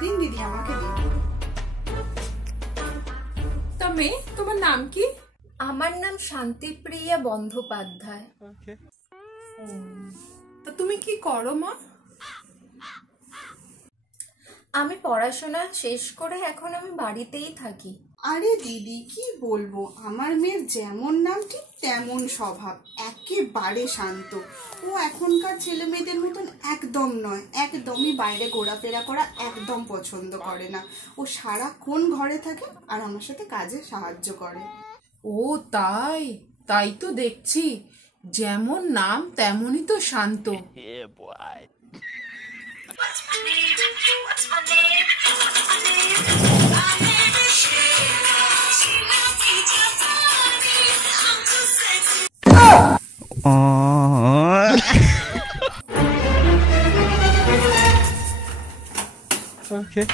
দিন দিদি, আমাকে দিন। তা মেয়ে, তোমার নাম কি? আমার নাম শান্তিপ্রিয়া বন্দ্যোপাধ্যায়। তা তুমি কি করো মা? আমি পড়াশোনা শেষ করে এখন আমি বাড়িতেই থাকি। আরে দিদি, কি বলবো, আমার মেয়ের যেমন নাম ঠিক তেমন স্বভাব, একেবারে শান্ত। ও এখনকার ছেলে মেয়েদের মতন একদম নয়, একদমই বাইরে ঘোরাফেরা করা একদম পছন্দ করে না। ও সারাক্ষণ ঘরে থাকে আর আমার সাথে কাজে সাহায্য করে। ও তাই, তাই তো দেখছি, যেমন নাম তেমনই তো শান্ত। Okay.